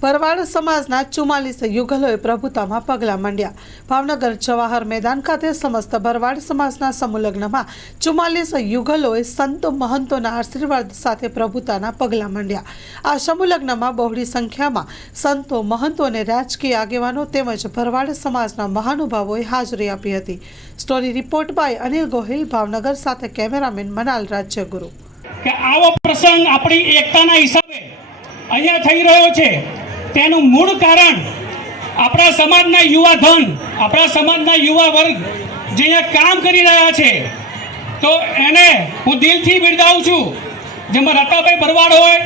ભરવાડ સમાજના 44 યુગલોએ પ્રભુતામાં પગલાં માંડ્યા। ભાવનગર જવાહર મેદાન ખાતે સમસ્ત ભરવાડ સમાજના સમૂહ લગ્નમાં 44 યુગલોએ સંતો મહંતોના આશીર્વાદ સાથે પ્રભુતાના પગલાં માંડ્યા। આ સમૂહ લગ્નમાં બહોળી સંખ્યામાં સંતો મહંતો અને રાજકીય આગેવાનો તેમજ ભરવાડ સમાજના મહાનુભાવોએ હાજરી આપી હતી। Story report by Anil Gohil, Bhavnagar સાથે કેમેરામેન મનાલ રાજ્યગુરુ। કે આવો પ્રસંગ આપણી એકતાના હિસાબે અહીંયા થઈ રહ્યો છે તેનું મૂળ કારણ આપણા સમાજના યુવા ધન, આપણા સમાજના યુવા વર્ગ જે અહીંયા કામ કરી રહ્યા છે તો એને હું દિલથી બિરદાવું છું। જેમાં રતાભાઈ ભરવાડ હોય,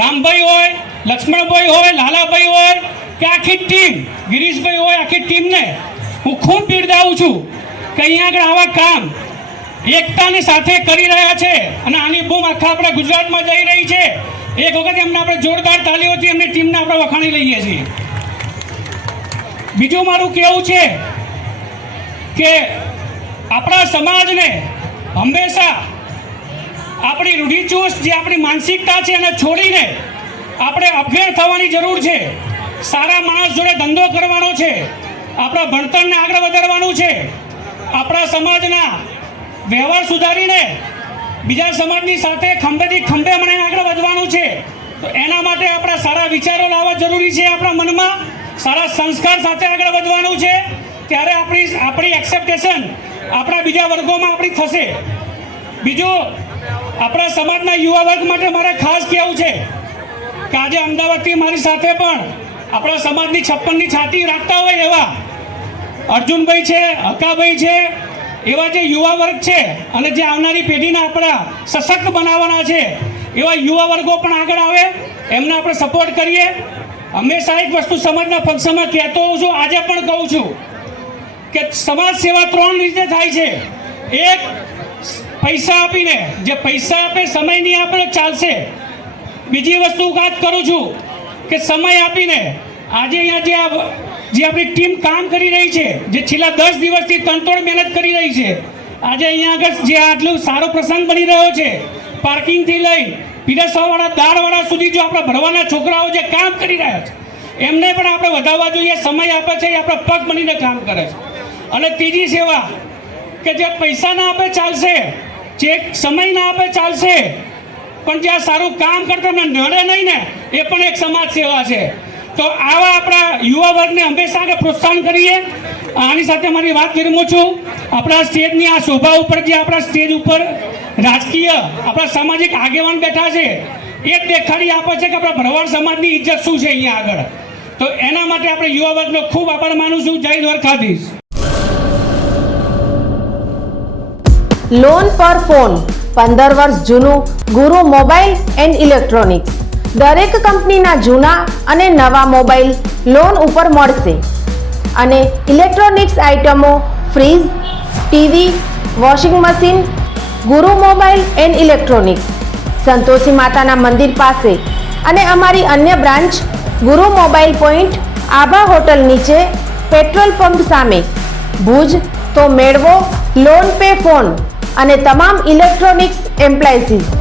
રામભાઈ હોય, લક્ષ્મણભાઈ હોય, લાલાભાઈ હોય કે આખી ટીમ, ગિરીશભાઈ હોય, આખી ટીમને હું ખૂબ બિરદાવું છું કે અહીંયા આગળ આવા કામ એકતાની સાથે કરી રહ્યા છે અને આની બૂમ આખા આપણા ગુજરાતમાં જઈ રહી છે। એક વખત એમને આપણે જોરદાર તાલીઓથી એમની ટીમને આપણે વખાણી લઈએ છીએ। બીજું મારું કહેવું છે કે આપણા સમાજને હંમેશા આપણી રૂઢિચુસ્ત જે આપણી માનસિકતા છે એને છોડીને આપણે અફેર થવાની જરૂર છે। સારા માણસ જોડે ધંધો કરવાનો છે, આપણા ભણતરને આગળ વધારવાનું છે, આપણા સમાજના વ્યવહાર સુધારીને બીજા સમાજની સાથે ખંભેથી ખંભે મને આગળ વધવાનું છે। તો એના માટે આપણા સારા વિચારો લાવવા જરૂરી છે, આપણા મનમાં સારા સંસ્કાર સાથે આગળ વધવાનું છે। ત્યારે આપણી એક્સેપ્ટેશન આપણા બીજા વર્ગોમાં આપણી થશે। બીજું, આપણા સમાજના યુવા વર્ગ માટે મારે ખાસ કહેવું છે કે આજે અમદાવાદથી મારી સાથે પણ આપણા સમાજની 56ની છાતી રાખતા હોય એવા અર્જુનભાઈ છે, હકાભાઈ છે, એવા જે યુવા વર્ગ છે અને જે આવનારી પેઢીને આપણા સશક્ત બનાવવાના છે એવા યુવા વર્ગો પણ આગળ આવે, એમને આપણે સપોર્ટ કરીએ। હંમેશા એક વસ્તુ સમાજના ફંક્શનમાં કહેતો હોઉં છું, આજે પણ કહું છું કે સમાજ સેવા 3 રીતે થાય છે। એક, પૈસા આપીને, જે પૈસા આપે સમય નહીં આપે ચાલશે। બીજી વસ્તુ વાત કરું છું કે સમય આપીને આજે અહીંયા જે આપણી ટીમ કામ કરી રહી છે, જે છેલ્લા 10 દિવસથી તનતોડ મહેનત કરી રહી છે, આજે અહીંયા આગળ જે આટલું સારો પ્રસંગ બની રહ્યો છે, પાર્કિંગથી લઈ પીરસવાવાળા દાળવાળા સુધી જો આપણા ભરવાના છોકરાઓ જે કામ કરી રહ્યા છે એમને પણ આપણે વધારવા જોઈએ। સમય આપે છે એ આપણા પગ બનીને કામ કરે છે। અને ત્રીજી સેવા કે જે પૈસા ના આપે ચાલશે, જે સમય ના આપે ચાલશે, પણ જે આ સારું કામ કરતા નડે નહીં ને એ પણ એક સમાજ સેવા છે। તો આવા આપણા યુવા વર્ગને હંમેશા આગળ પ્રોત્સાહન કરીએ। આની સાથે મારી વાત વિરમું છું। આપણા સ્ટેજની આ શોભા ઉપર જે આપણા સ્ટેજ ઉપર રાજકીય આપણા સામાજિક આગેવાન બેઠા છે એ જ દેખાડી આપે છે કે આપણા ભરવાડ સમાજની ઇજ્જત શું છે અહીંયા આગળ। તો એના માટે આપણે યુવા વર્ગનો ખૂબ આભાર માનું છું। જય દ્વારકાધીશ। લોન પર ફોન 15 વર્ષ જૂનું ગુરુ મોબાઈલ એન્ડ ઇલેક્ટ્રોનિક્સ। દરેક કંપનીના જૂના અને નવા મોબાઈલ લોન ઉપર મળશે અને ઇલેક્ટ્રોનિક્સ આઇટમો ફ્રીજ, ટીવી, વોશિંગ મશીન। ગુરુ મોબાઈલ એન્ડ ઇલેક્ટ્રોનિક્સ, સંતોષી માતાના મંદિર પાસે અને અમારી અન્ય બ્રાન્ચ ગુરુ મોબાઈલ પોઈન્ટ, આભા હોટલ નીચે, પેટ્રોલ પંપ સામે, ભુજ। તો મેળવો લોન પે ફોન અને તમામ ઇલેક્ટ્રોનિક્સ એપ્લાયન્સીસ।